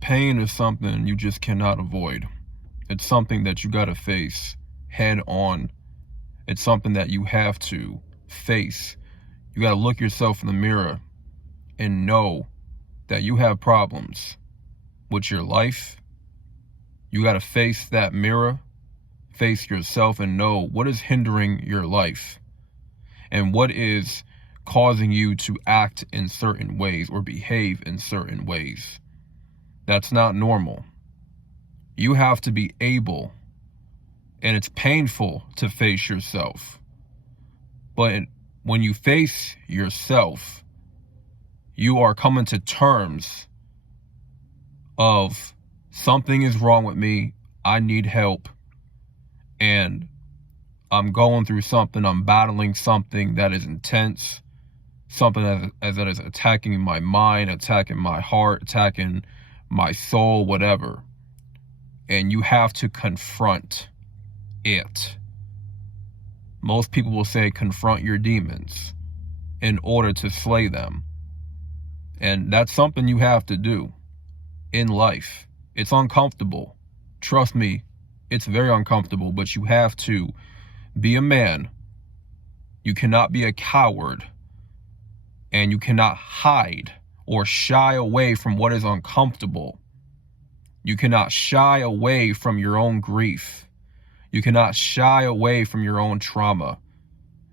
Pain is something you just cannot avoid. It's something that you got to face head on. It's something that you have to face. You got to look yourself in the mirror and know that you have problems with your life. You got to face that mirror, face yourself, and know what is hindering your life and what is causing you to act in certain ways or behave in certain ways. That's not normal. You have to be able, and it's painful to face yourself. But when you face yourself, you are coming to terms of something is wrong with me, I need help, and I'm going through something, I'm battling something that is intense, something that is attacking my mind, attacking my heart, attacking my soul, whatever. And you have to confront it. Most people will say confront your demons in order to slay them. And that's something you have to do in life. It's uncomfortable. Trust me, it's very uncomfortable, but you have to be a man. You cannot be a coward. And you cannot hide or shy away from what is uncomfortable. You cannot shy away from your own grief. You cannot shy away from your own trauma.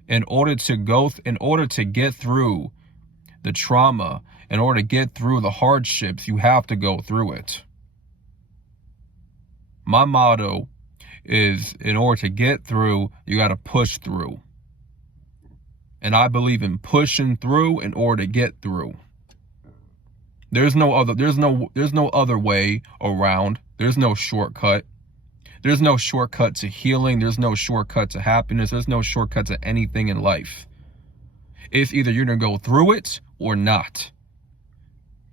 In order to get through the trauma, in order to get through the hardships, you have to go through it. My motto is, in order to get through, you got to push through. And I believe in pushing through in order to get through. There's no other way around. There's no shortcut. There's no shortcut to healing. There's no shortcut to happiness. There's no shortcut to anything in life. It's either you're going to go through it or not.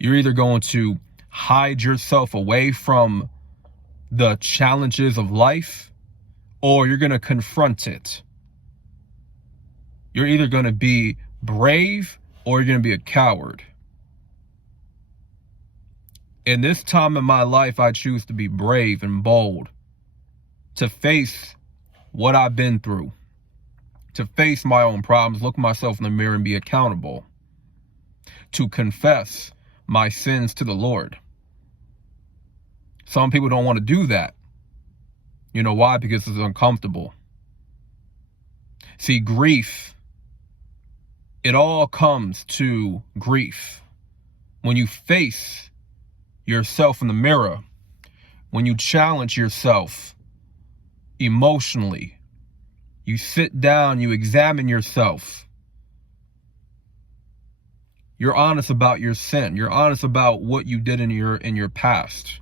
You're either going to hide yourself away from the challenges of life, or you're going to confront it. You're either going to be brave or you're going to be a coward. In this time in my life, I choose to be brave and bold, to face what I've been through, to face my own problems, look myself in the mirror and be accountable, to confess my sins to the Lord. Some people don't want to do that. You know why? Because it's uncomfortable. See, grief, it all comes to grief. When you face yourself in the mirror, when you challenge yourself emotionally, you sit down, you examine yourself. You're honest about your sin. You're honest about what you did in your past.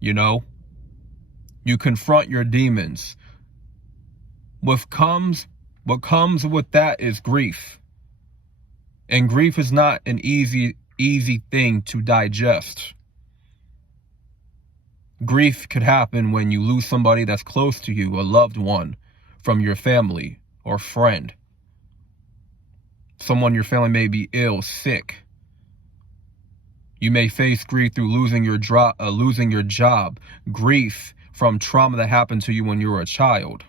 You know, you confront your demons. What comes with that is grief. And grief is not an easy thing to digest. Grief could happen when you lose somebody that's close to you, a loved one from your family or friend. Someone in your family may be ill, sick. You may face grief through losing your job, grief from trauma that happened to you when you were a child.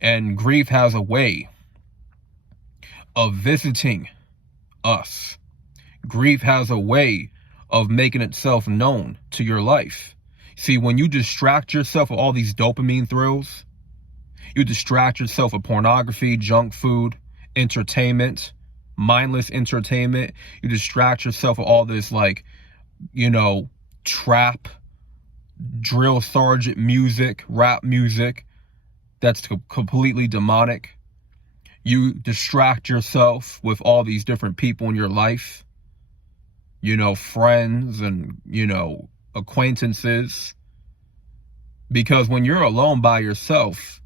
And grief has a way of visiting us. Grief has a way of making itself known to your life. See, when you distract yourself with all these dopamine thrills, you distract yourself with pornography, junk food, entertainment, mindless entertainment. You distract yourself with all this, trap, drill sergeant music, rap music that's completely demonic. You distract yourself with all these different people in your life, friends and, acquaintances. Because when you're alone by yourself,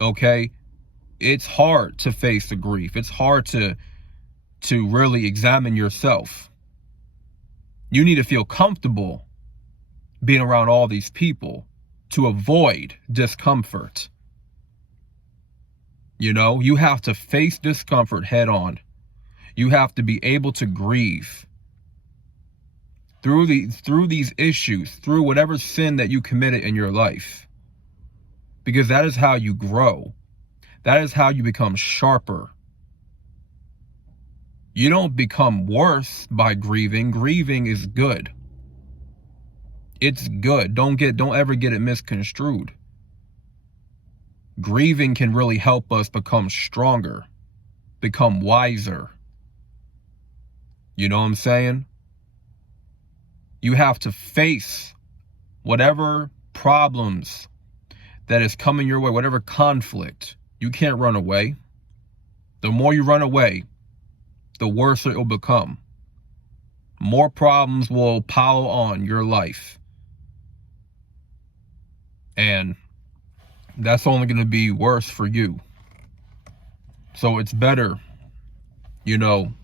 okay, it's hard to face the grief. It's hard to really examine yourself. You need to feel comfortable being around all these people to avoid discomfort. You have to face discomfort head on. You have to be able to grieve through these issues, through whatever sin that you committed in your life. Because that is how you grow. That is how you become sharper. You don't become worse by grieving. Grieving is good. It's good. Don't ever get it misconstrued. Grieving can really help us become stronger, become wiser. You know what I'm saying? You have to face whatever problems that is coming your way, whatever conflict. You can't run away. The more you run away, the worse it will become. More problems will pile on your life. And that's only going to be worse for you. So it's better,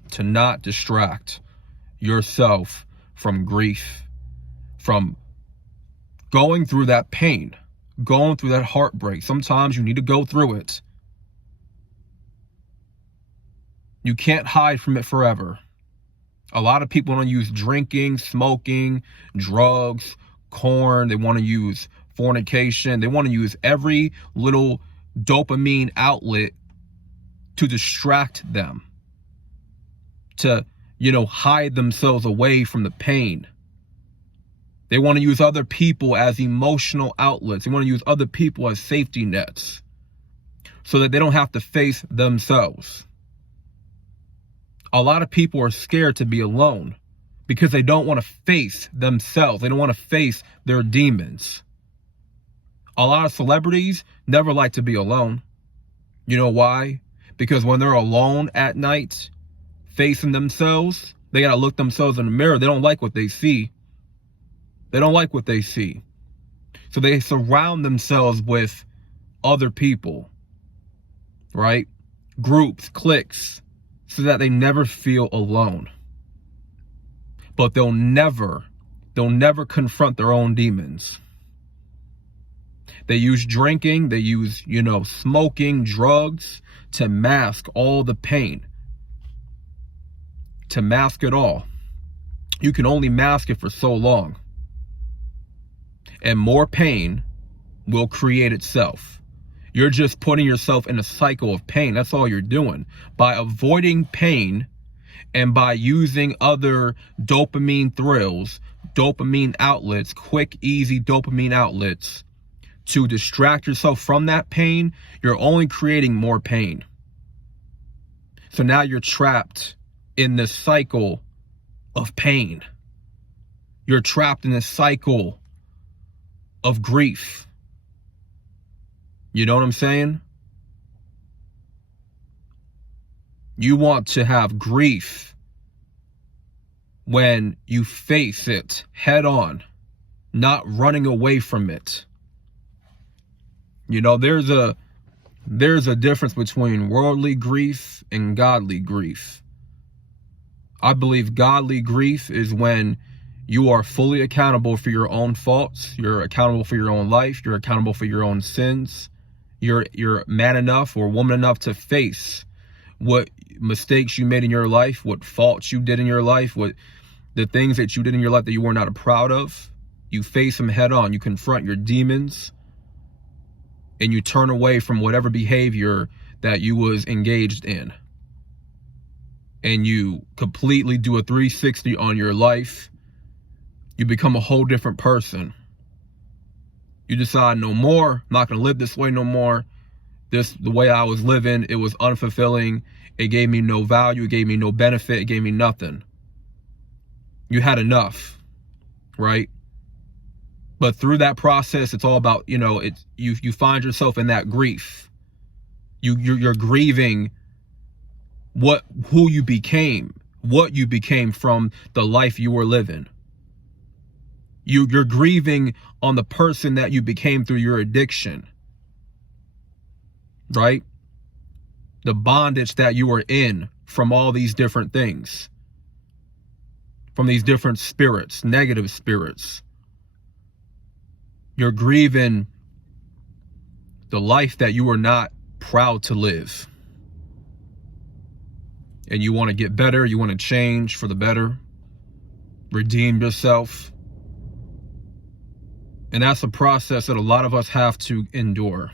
to not distract yourself from grief, from going through that pain, going through that heartbreak. Sometimes you need to go through it. You can't hide from it forever. A lot of people want to use drinking, smoking, drugs, corn. They want to use fornication. They want to use every little dopamine outlet to distract them, to, hide themselves away from the pain. They want to use other people as emotional outlets. They want to use other people as safety nets so that they don't have to face themselves. A lot of people are scared to be alone because they don't want to face themselves. They don't want to face their demons. A lot of celebrities never like to be alone. You know why? Because when they're alone at night, facing themselves, they got to look themselves in the mirror. They don't like what they see. They don't like what they see. So they surround themselves with other people, right? Groups, cliques, so that they never feel alone. But they'll never confront their own demons. They use drinking, they use, smoking, drugs to mask all the pain. To mask it all. You can only mask it for so long. And more pain will create itself. You're just putting yourself in a cycle of pain. That's all you're doing. By avoiding pain and by using other dopamine thrills, dopamine outlets, quick, easy dopamine outlets to distract yourself from that pain, you're only creating more pain. So now you're trapped in this cycle of pain. You're trapped in this cycle of grief. You know what I'm saying? You want to have grief when you face it head on, not running away from it. There's a difference between worldly grief and godly grief. I believe godly grief is when you are fully accountable for your own faults. You're accountable for your own life. You're accountable for your own sins. You're man enough or woman enough to face what mistakes you made in your life, what faults you did in your life, what the things that you did in your life that you were not proud of. You face them head on. You confront your demons and you turn away from whatever behavior that you was engaged in. And you completely do a 360 on your life. You become a whole different person. You decide no more, I'm not going to live this way no more. The way I was living, it was unfulfilling. It gave me no value. It gave me no benefit. It gave me nothing. You had enough, right? But through that process, it's all about, you find yourself in that grief. You're grieving who you became, what you became from the life you were living. You're grieving on the person that you became through your addiction, right? The bondage that you were in from all these different things, from these different spirits, negative spirits. You're grieving the life that you were not proud to live. and you want to get better, you want to change for the better, redeem yourself. And that's a process that a lot of us have to endure.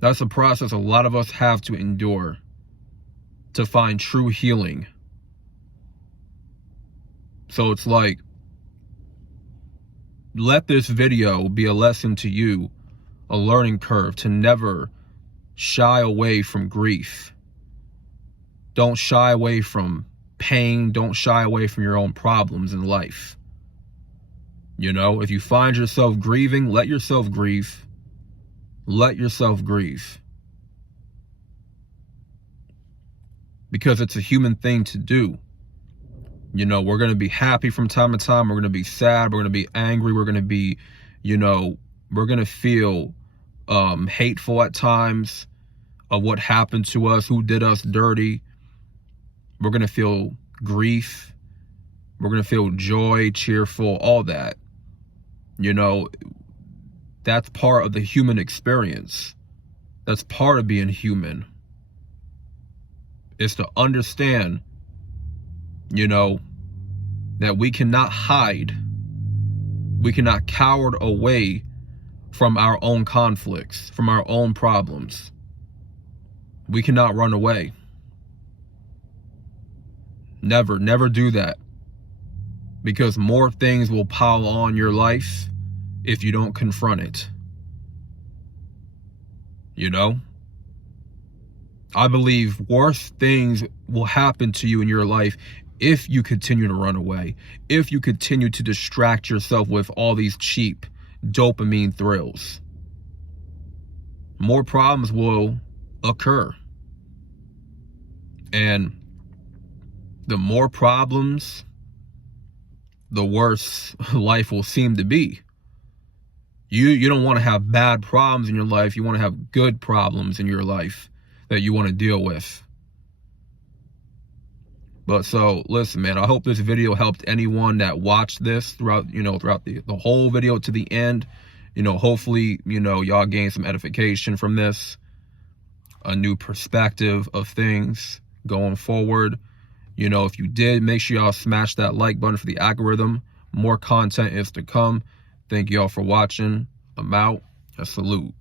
That's a process a lot of us have to endure to find true healing. So it's like, let this video be a lesson to you, a learning curve to never shy away from grief. Don't shy away from pain. Don't shy away from your own problems in life. You know, if you find yourself grieving, let yourself grieve. Let yourself grieve. Because it's a human thing to do. You know, we're going to be happy from time to time. We're going to be sad. We're going to be angry. We're going to be, you know, we're going to feel hateful at times of what happened to us, who did us dirty. We're going to feel grief. We're going to feel joy, cheerful, all that. You know, that's part of the human experience. That's part of being human. Is to understand, you know, that we cannot hide. We cannot cower away from our own conflicts, from our own problems. We cannot run away. Never, never do that. Because more things will pile on your life if you don't confront it. You know? I believe worse things will happen to you in your life if you continue to run away. If you continue to distract yourself with all these cheap dopamine thrills. More problems will occur. And the more problems, the worse life will seem to be. You don't want to have bad problems in your life. You want to have good problems in your life that you want to deal with. But so, listen, man, I hope this video helped anyone that watched this throughout the whole video to the end. You know, hopefully, you know, y'all gain some edification from this. A new perspective of things going forward. You know, if you did, make sure y'all smash that like button for the algorithm. More content is to come. Thank y'all for watching. I'm out. A salute.